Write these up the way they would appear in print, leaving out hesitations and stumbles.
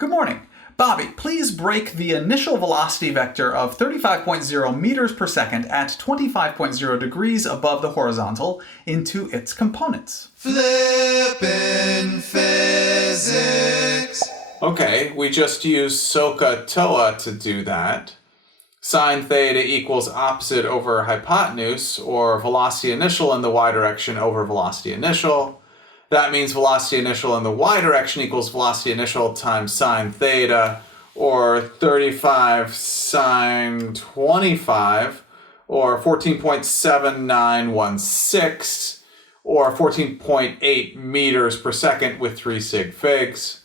Good morning. Bobby, please break the initial velocity vector of 35.0 meters per second at 25.0 degrees above the horizontal into its components. Flippin' physics. Okay, we just use SOHCAHTOA to do that. Sine theta equals opposite over hypotenuse, or velocity initial in the y direction over velocity initial. That means velocity initial in the y direction equals velocity initial times sine theta, or 35 sine 25, or 14.7916, or 14.8 meters per second with 3 sig figs.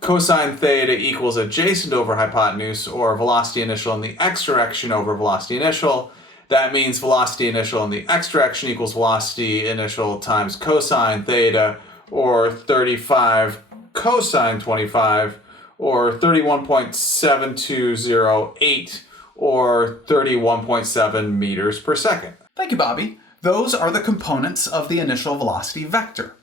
Cosine theta equals adjacent over hypotenuse, or velocity initial in the x direction over velocity initial. That means velocity initial in the x direction equals velocity initial times cosine theta, or 35 cosine 25, or 31.7208, or 31.7 meters per second. Thank you, Bobby. Those are the components of the initial velocity vector.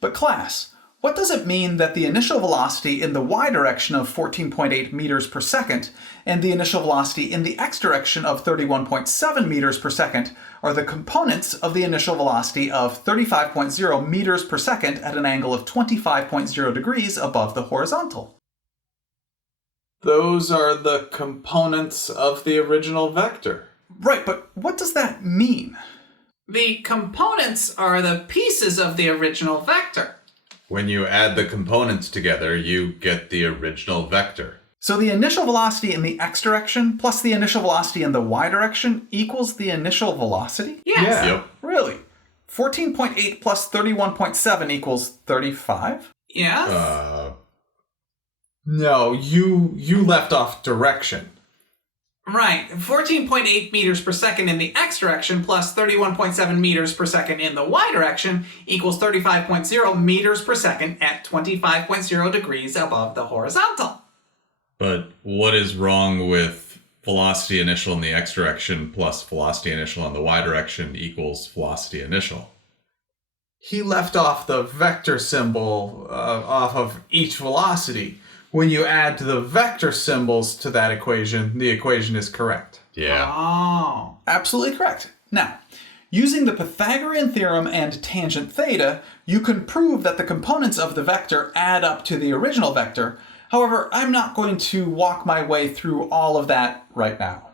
But class, what does it mean that the initial velocity in the y direction of 14.8 meters per second and the initial velocity in the x direction of 31.7 meters per second are the components of the initial velocity of 35.0 meters per second at an angle of 25.0 degrees above the horizontal? Those are the components of the original vector. Right, but what does that mean? The components are the pieces of the original vector. When you add the components together, you get the original vector. So the initial velocity in the x direction plus the initial velocity in the y direction equals the initial velocity? Yes. Yeah. Yep. Really? 14.8 plus 31.7 equals 35? Yes. No, you left off direction. Right. 14.8 meters per second in the x direction plus 31.7 meters per second in the y direction equals 35.0 meters per second at 25.0 degrees above the horizontal. But what is wrong with velocity initial in the x direction plus velocity initial in the y direction equals velocity initial? He left off the vector symbol off of each velocity. When you add the vector symbols to that equation, the equation is correct. Yeah. Oh. Absolutely correct. Now, using the Pythagorean theorem and tangent theta, you can prove that the components of the vector add up to the original vector. However, I'm not going to walk my way through all of that right now.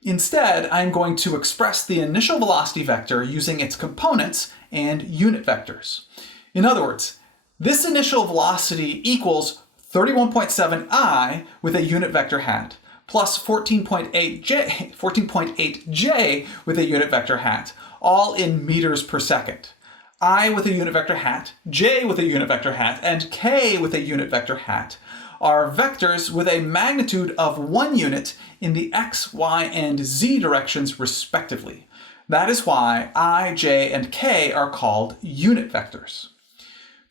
Instead, I'm going to express the initial velocity vector using its components and unit vectors. In other words, this initial velocity equals 31.7i with a unit vector hat, plus 14.8j with a unit vector hat, all in meters per second. I with a unit vector hat, j with a unit vector hat, and k with a unit vector hat are vectors with a magnitude of 1 unit in the x, y, and z directions respectively. That is why I, j, and k are called unit vectors.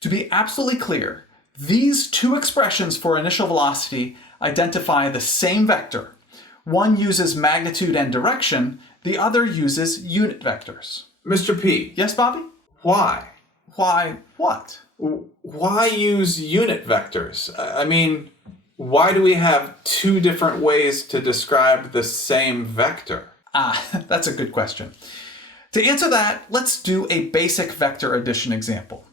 To be absolutely clear, these two expressions for initial velocity identify the same vector. One uses magnitude and direction, the other uses unit vectors. Mr. P, Yes, Bobby? why? Why what? Why use unit vectors? I mean, why do we have two different ways to describe the same vector? That's a good question. To answer that, let's do a basic vector addition example.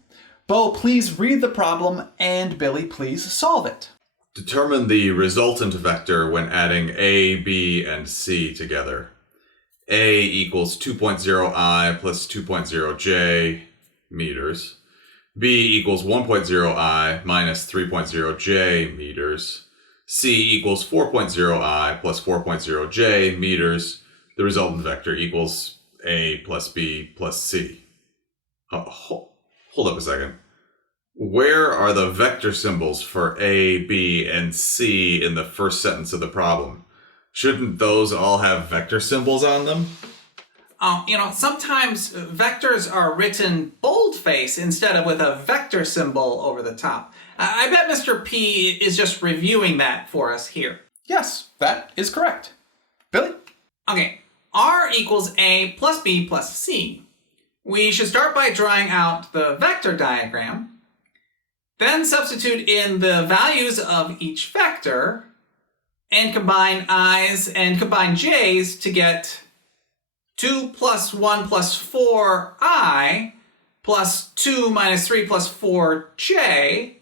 Bo, please read the problem, and Billy, please solve it. Determine the resultant vector when adding a, b, and c together. A equals 2.0i plus 2.0j meters. B equals 1.0i minus 3.0j meters. C equals 4.0i plus 4.0j meters. The resultant vector equals a plus b plus c. Hold up a second. Where are the vector symbols for A, B, and C in the first sentence of the problem? Shouldn't those all have vector symbols on them? Sometimes vectors are written boldface instead of with a vector symbol over the top. I bet Mr. P is just reviewing that for us here. Yes, that is correct. Billy? Okay, R equals A plus B plus C. We should start by drawing out the vector diagram. Then substitute in the values of each vector and combine i's and combine j's to get 2 plus 1 plus 4i plus 2 minus 3 plus 4j.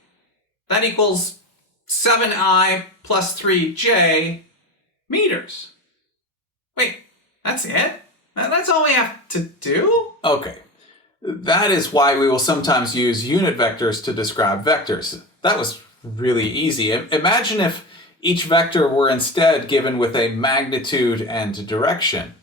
That equals 7i plus 3j meters. Wait, that's it? That's all we have to do? Okay. That is why we will sometimes use unit vectors to describe vectors. That was really easy. Imagine if each vector were instead given with a magnitude and direction.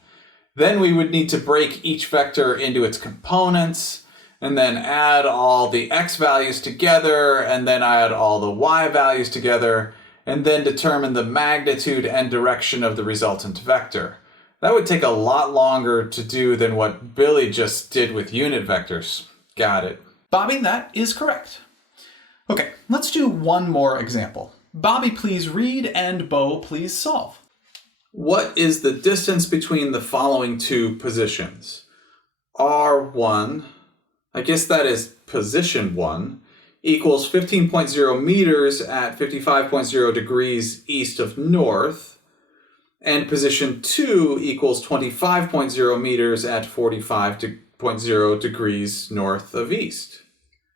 Then we would need to break each vector into its components, and then add all the x values together, and then add all the y values together, and then determine the magnitude and direction of the resultant vector. That would take a lot longer to do than what Billy just did with unit vectors. Got it. Bobby, that is correct. Okay, let's do one more example. Bobby, please read, and Bo, please solve. What is the distance between the following two positions? R1, I guess that is position 1, equals 15.0 meters at 55.0 degrees east of north, and position 2 equals 25.0 meters at 45.0 degrees north of east.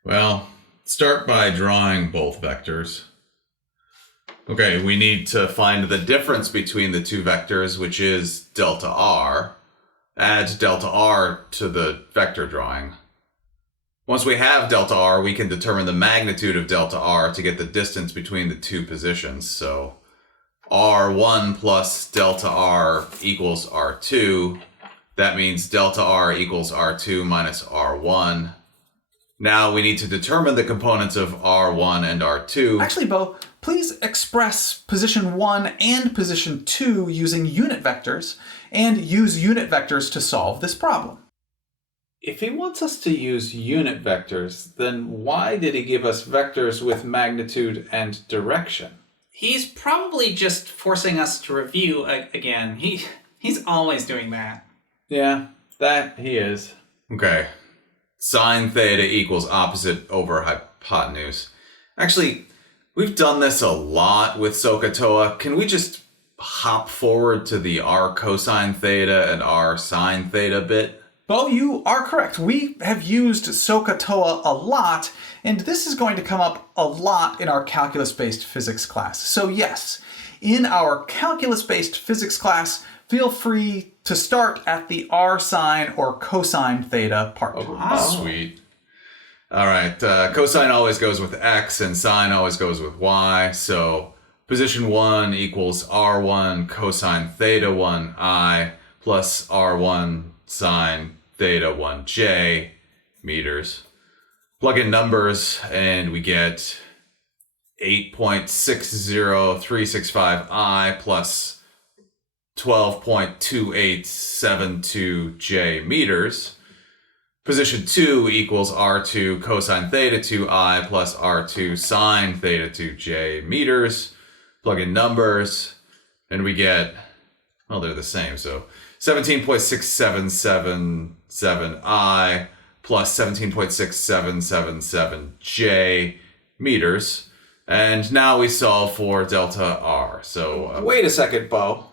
Well, start by drawing both vectors. Okay, we need to find the difference between the two vectors, which is delta r. Add delta r to the vector drawing. Once we have delta r, we can determine the magnitude of delta r to get the distance between the two positions. So r1 plus delta r equals r2. That means delta r equals r2 minus r1. Now we need to determine the components of r1 and r2. Actually, Bo, please express position 1 and position 2 using unit vectors, and use unit vectors to solve this problem. If he wants us to use unit vectors, then why did he give us vectors with magnitude and direction? He's probably just forcing us to review again. He's always doing that. Yeah, that he is. Okay. Sine theta equals opposite over hypotenuse. Actually, we've done this a lot with SOHCAHTOA. Can we just hop forward to the r cosine theta and r sine theta bit? Bo, you are correct. We have used SOHCAHTOA a lot, and this is going to come up a lot in our calculus-based physics class. So yes, in our calculus-based physics class, feel free to start at the r sine or cosine theta part. Sweet. All right, cosine always goes with x and sine always goes with y. So position 1 equals r1 cosine theta 1i plus r1 sine theta 1j meters. Plug in numbers and we get 8.60365i plus 12.2872j meters. Position 2 equals r2 cosine theta 2i plus r2 sine theta 2j meters. Plug in numbers, and we get, well, they're the same. So 17.6777i plus 17.6777j meters. And now we solve for delta r. So Wait a second, Bo.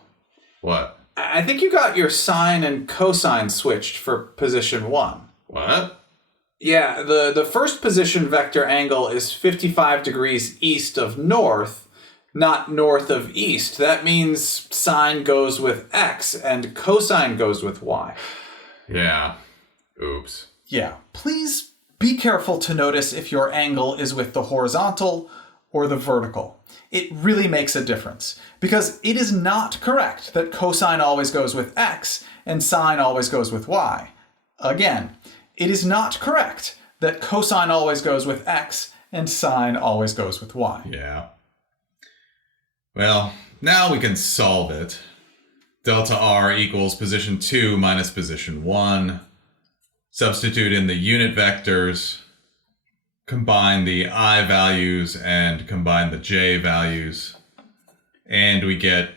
What? I think you got your sine and cosine switched for position 1. What? Yeah, the first position vector angle is 55 degrees east of north, not north of east. That means sine goes with x and cosine goes with y. Yeah. Oops. Yeah, please be careful to notice if your angle is with the horizontal or the vertical. It really makes a difference, because it is not correct that cosine always goes with x and sine always goes with y. Again, it is not correct that cosine always goes with x and sine always goes with y. Yeah. Well, now we can solve it. Delta r equals position 2 minus position 1. Substitute in the unit vectors. Combine the I values and combine the J values. And we get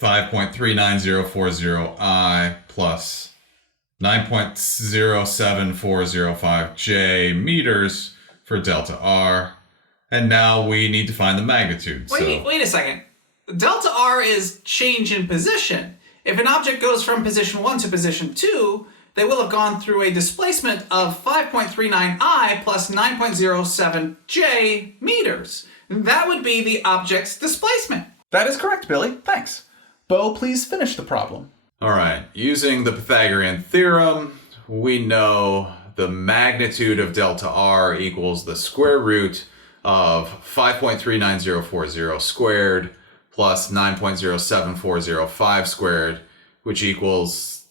5.39040I plus 9.07405J meters for delta R. And now we need to find the magnitude. Wait a second. Delta R is change in position. If an object goes from position 1 to position 2, they will have gone through a displacement of 5.39 I plus 9.07 J meters. That would be the object's displacement. That is correct, Billy. Thanks. Bo, please finish the problem. All right, using the Pythagorean theorem, we know the magnitude of delta R equals the square root of 5.39040 squared plus 9.07405 squared, which equals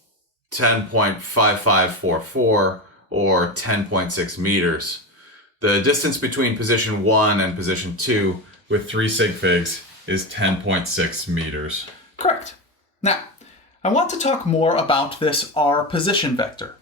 10.5544 or 10.6 meters. The distance between position 1 and position 2 with 3 sig figs is 10.6 meters. Correct. Now, I want to talk more about this R position vector.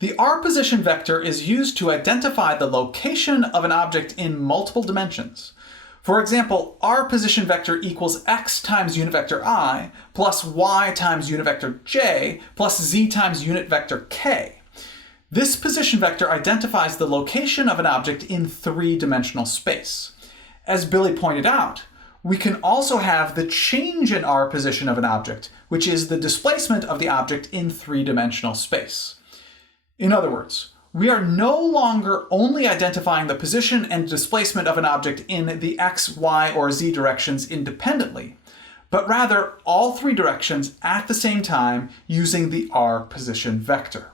The R position vector is used to identify the location of an object in multiple dimensions. For example, R position vector equals x times unit vector I plus y times unit vector j plus z times unit vector k. This position vector identifies the location of an object in three-dimensional space. As Billy pointed out, we can also have the change in R position of an object, which is the displacement of the object in three-dimensional space. In other words, we are no longer only identifying the position and displacement of an object in the x, y, or z directions independently, but rather all three directions at the same time using the R position vector.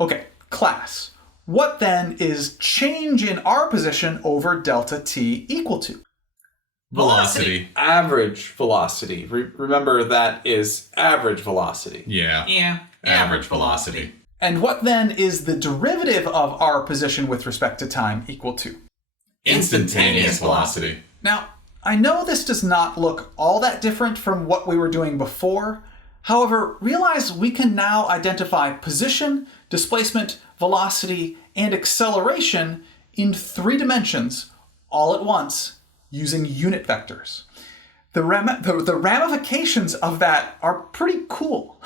Okay, class, what then is change in R position over delta t equal to? Velocity. Average velocity. Remember, that is average velocity. Yeah. Average velocity. And what then is the derivative of R position with respect to time equal to? Instantaneous velocity. Now, I know this does not look all that different from what we were doing before. However, realize we can now identify position, displacement, velocity, and acceleration in three dimensions all at once using unit vectors. The ramifications of that are pretty cool.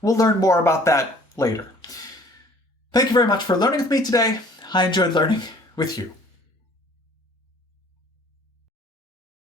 We'll learn more about that later. Thank you very much for learning with me today. I enjoyed learning with you.